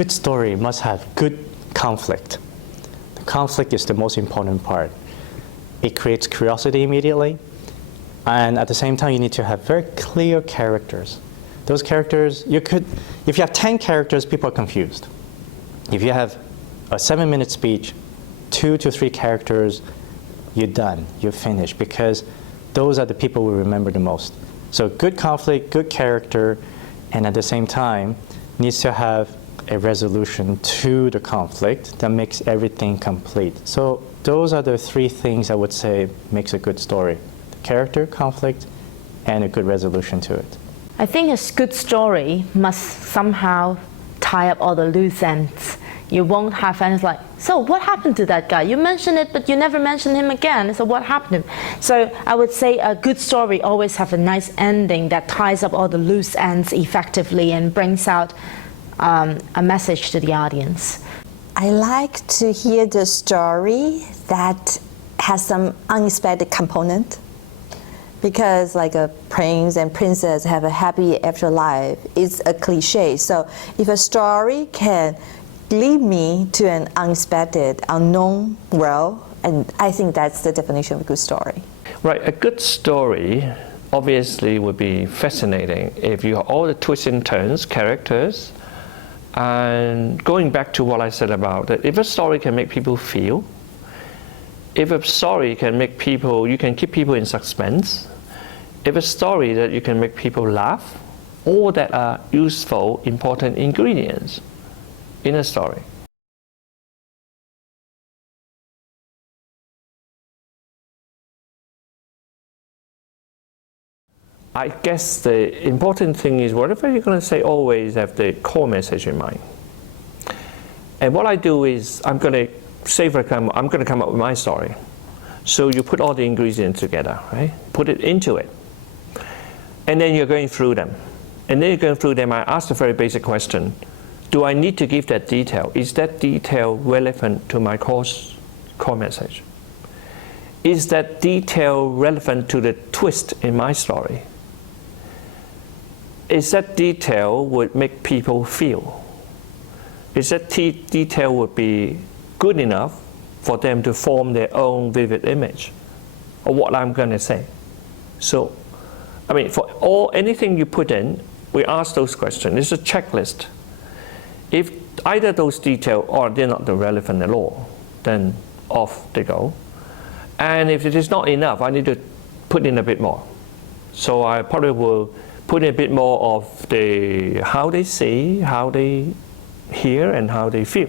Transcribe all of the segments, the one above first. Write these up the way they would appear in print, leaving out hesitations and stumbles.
good story must have good conflict. The conflict is the most important part. It creates curiosity immediately, and at the same time, you need to have very clear characters. Those characters, if you have 10 characters, people are confused. If you have a 7-minute speech, 2 to 3 characters, you're done, you're finished, because those are the people we remember the most. So good conflict, good character, and at the same time, needs to have a resolution to the conflict that makes everything complete. So those are the 3 things I would say makes a good story. The character, conflict, and a good resolution to it. I think a good story must somehow tie up all the loose ends. You won't have any like, so what happened to that guy? You mentioned it, but you never mentioned him again. So what happened to him? So I would say a good story always have a nice ending that ties up all the loose ends effectively and brings out a message to the audience. I like to hear the story that has some unexpected component, because like a prince and princess have a happy afterlife. It's a cliche. So if a story can lead me to an unexpected, unknown world, and I think that's the definition of a good story. Right, a good story obviously would be fascinating if you have all the twists and turns, characters, and going back to what I said about that, if a story can make people feel, if a story can make people, you can keep people in suspense, if a story that you can make people laugh, all that are useful, important ingredients in a story. I guess the important thing is whatever you're going to say, always have the core message in mind. And what I do is I'm going to say, for example, I'm going to come up with my story. So you put all the ingredients together, right? Put it into it. And then you're going through them. And then you're going through them, I ask the very basic question. Do I need to give that detail? Is that detail relevant to my core message? Is that detail relevant to the twist in my story? Is that detail would make people feel? Is that detail would be good enough for them to form their own vivid image of what I'm going to say? So, I mean, for anything you put in, we ask those questions. It's a checklist. If either those details or they're not relevant at all, then off they go. And if it is not enough, I need to put in a bit more. So I probably will put in a bit more of how they see, how they hear, and how they feel.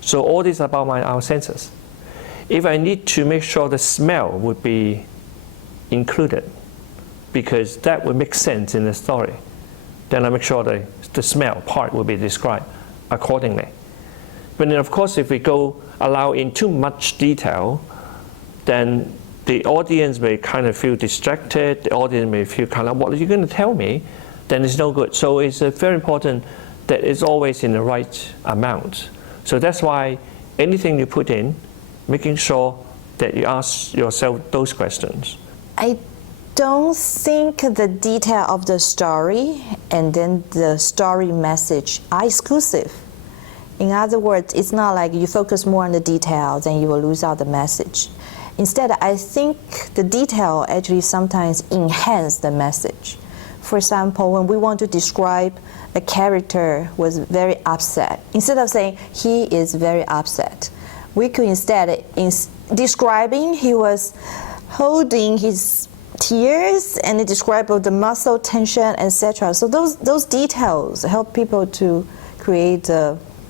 So all this about our senses. If I need to make sure the smell would be included, because that would make sense in the story, then I make sure the smell part will be described accordingly. But then of course if we allow in too much detail, then the audience may kind of feel distracted, the audience may feel kind of, what are you going to tell me? Then it's no good. So it's very important that it's always in the right amount. So that's why anything you put in, making sure that you ask yourself those questions. I don't think the detail of the story and then the story message are exclusive. In other words, it's not like you focus more on the detail, then you will lose out the message. Instead, I think the detail actually sometimes enhance the message. For example, when we want to describe a character was very upset, instead of saying he is very upset, we could instead, in describing he was holding his tears and describe the muscle tension, etc. So those details help people to create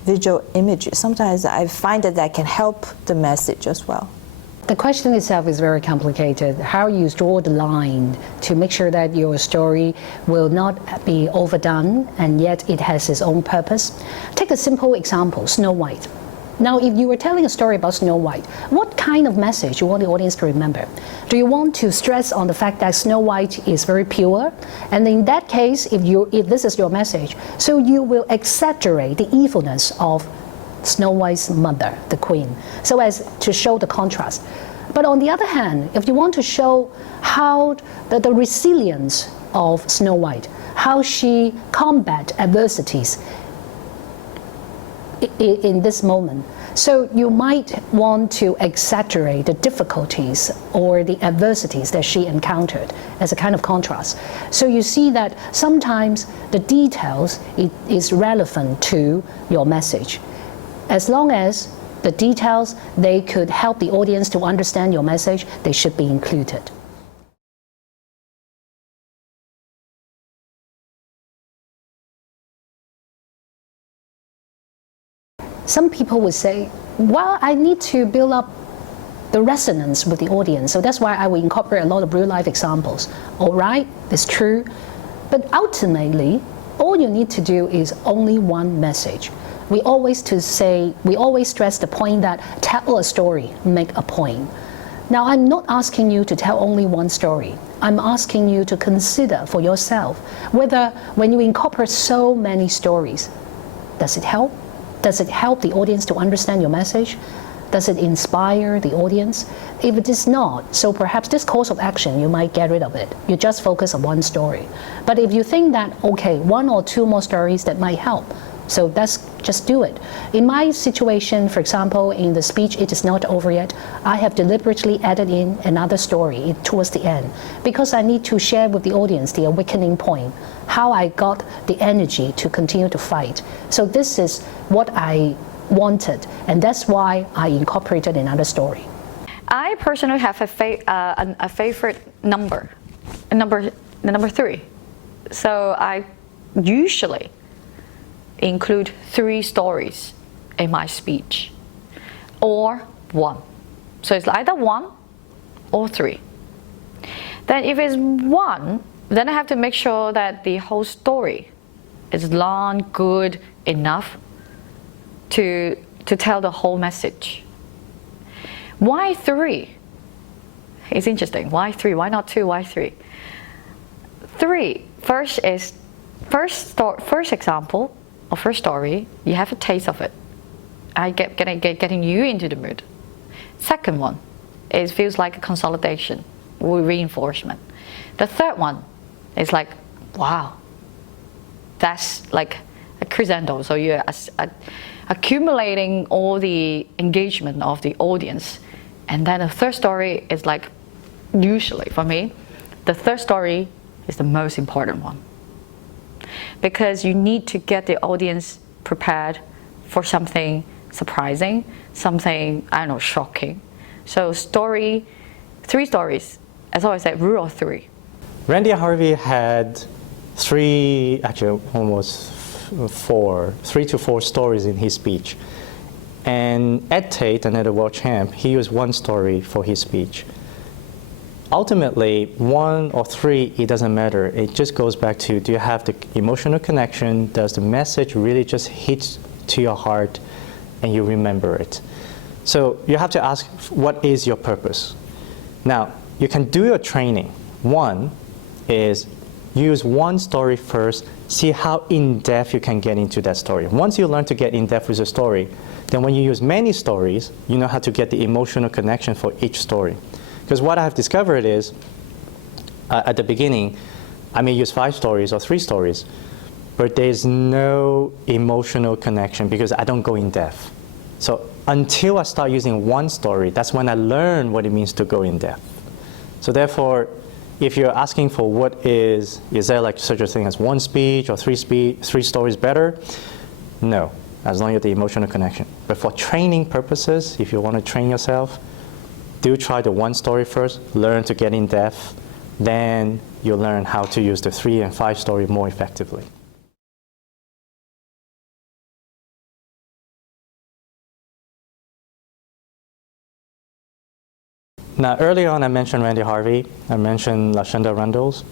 visual images. Sometimes I find that can help the message as well. The question itself is very complicated. How you draw the line to make sure that your story will not be overdone and yet it has its own purpose. Take a simple example, Snow White. Now, if you were telling a story about Snow White, what kind of message you want the audience to remember? Do you want to stress on the fact that Snow White is very pure? And in that case, if this is your message, so you will exaggerate the evilness of Snow White's mother, the queen, so as to show the contrast. But on the other hand, if you want to show how the resilience of Snow White, how she combat adversities, in this moment. So you might want to exaggerate the difficulties or the adversities that she encountered as a kind of contrast. So you see that sometimes the details is relevant to your message. As long as the details, they could help the audience to understand your message, they should be included. Some people would say, well, I need to build up the resonance with the audience, so that's why I will incorporate a lot of real-life examples. All right, it's true, but ultimately, all you need to do is only one message. We always stress the point that tell a story, make a point. Now, I'm not asking you to tell only one story. I'm asking you to consider for yourself whether when you incorporate so many stories, does it help? Does it help the audience to understand your message? Does it inspire the audience? If it is not, so perhaps this course of action, you might get rid of it. You just focus on one story. But if you think that, okay, one or two more stories that might help, so that's just do it. In my situation, for example, in the speech, it is not over yet, I have deliberately added in another story towards the end because I need to share with the audience the awakening point, how I got the energy to continue to fight. So this is what I wanted, and that's why I incorporated another story. I personally have a favorite number 3. So I usually include 3 stories in my speech, or 1. So it's either 1 or 3. Then if it's 1, then I have to make sure that the whole story is long, good enough to tell the whole message. Why 3? It's interesting. Why 3? Why not 2? Why 3? 3. First example or first story. You have a taste of it. Getting you into the mood. Second one, it feels like a consolidation or reinforcement. The third one is like, wow, that's like a crescendo. So you're accumulating all the engagement of the audience. And then the third story is like, usually for me, the third story is the most important one. Because you need to get the audience prepared for something surprising, something, I don't know, shocking. So 3 stories, as always said, rule of 3. Randy Harvey had 3, actually almost 4, 3 to 4 stories in his speech. And Ed Tate, another world champ, he used 1 story for his speech. Ultimately, 1 or 3, it doesn't matter. It just goes back to, do you have the emotional connection? Does the message really just hit to your heart and you remember it? So you have to ask, what is your purpose? Now, you can do your training. 1 is use 1 story first, see how in-depth you can get into that story. Once you learn to get in-depth with a story, then when you use many stories, you know how to get the emotional connection for each story. Because what I have discovered is, at the beginning, I may use 5 stories or 3 stories, but there's no emotional connection because I don't go in depth. So until I start using 1 story, that's when I learn what it means to go in depth. So therefore, if you're asking for what is there like such a thing as 1 speech or 3 stories better? No, as long as the emotional connection. But for training purposes, if you want to train yourself, do try the 1 story first, learn to get in depth, then you'll learn how to use the 3 and 5 story more effectively. Now, earlier on I mentioned Randy Harvey, I mentioned Lashunda Rundles.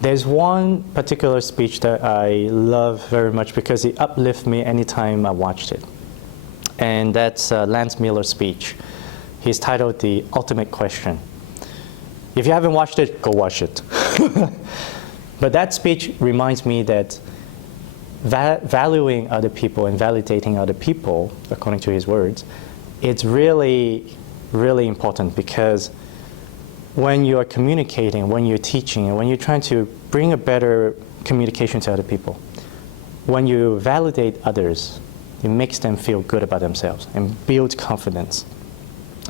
There's one particular speech that I love very much because it uplifts me anytime I watched it. And that's Lance Miller's speech. He's titled The Ultimate Question. If you haven't watched it, go watch it. But that speech reminds me that valuing other people and validating other people, according to his words, it's really, really important because when you are communicating, when you're teaching, and when you're trying to bring a better communication to other people, when you validate others, It makes them feel good about themselves and build confidence.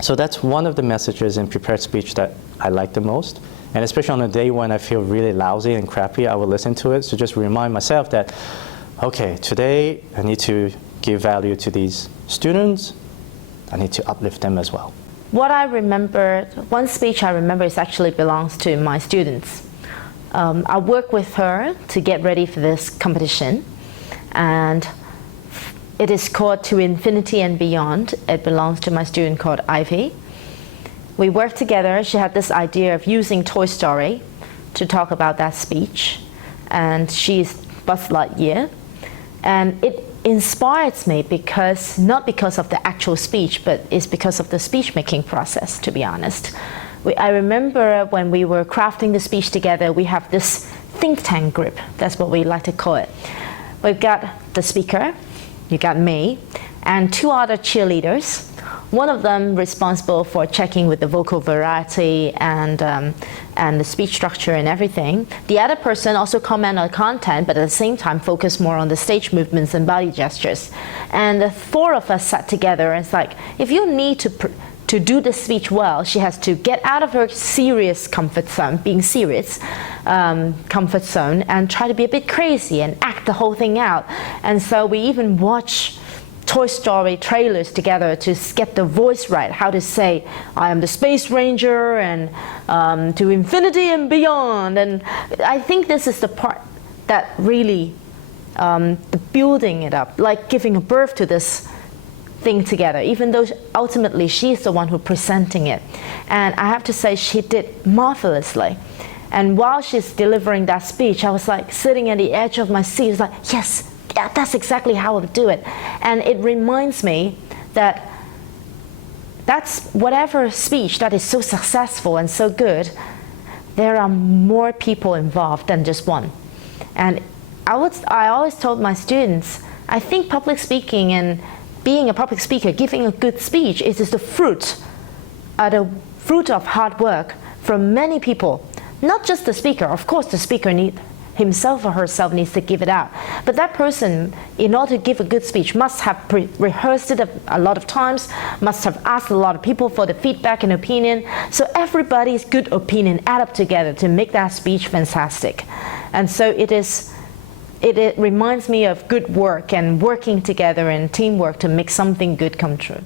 So that's one of the messages in prepared speech that I like the most. And especially on a day when I feel really lousy and crappy, I will listen to it to just remind myself that, okay, today I need to give value to these students. I need to uplift them as well. What I remember, one speech I remember is actually belongs to my students. I work with her to get ready for this competition, and it is called To Infinity and Beyond. It belongs to my student called Ivy. We worked together. She had this idea of using Toy Story to talk about that speech, and she's Buzz Lightyear. And it inspires me because, not because of the actual speech, but it's because of the speech-making process, to be honest. I remember when we were crafting the speech together, we have this think tank group. That's what we like to call it. We've got the speaker, you got me, and 2 other cheerleaders. One of them responsible for checking with the vocal variety and the speech structure and everything. The other person also comment on content, but at the same time focus more on the stage movements and body gestures. And the 4 of us sat together, and it's like, if you need to do the speech well, she has to get out of her serious comfort zone, being serious, comfort zone, and try to be a bit crazy and act the whole thing out. And so we even watch Toy Story trailers together to get the voice right, how to say, I am the Space Ranger, and to infinity and beyond. And I think this is the part that really, the building it up, like giving a birth to this thing together, even though ultimately she's the one who presenting it. And I have to say, she did marvelously. And while she's delivering that speech, I was like sitting at the edge of my seat, it's like, yes, yeah, that's exactly how I would do it. And it reminds me that that's whatever speech that is so successful and so good, there are more people involved than just one. And I always told my students, I think public speaking and being a public speaker, giving a good speech is the fruit of hard work from many people. Not just the speaker. Of course, the speaker himself or herself needs to give it out. But that person, in order to give a good speech, must have rehearsed it a lot of times, must have asked a lot of people for the feedback and opinion. So everybody's good opinion add up together to make that speech fantastic. And so it reminds me of good work and working together and teamwork to make something good come true.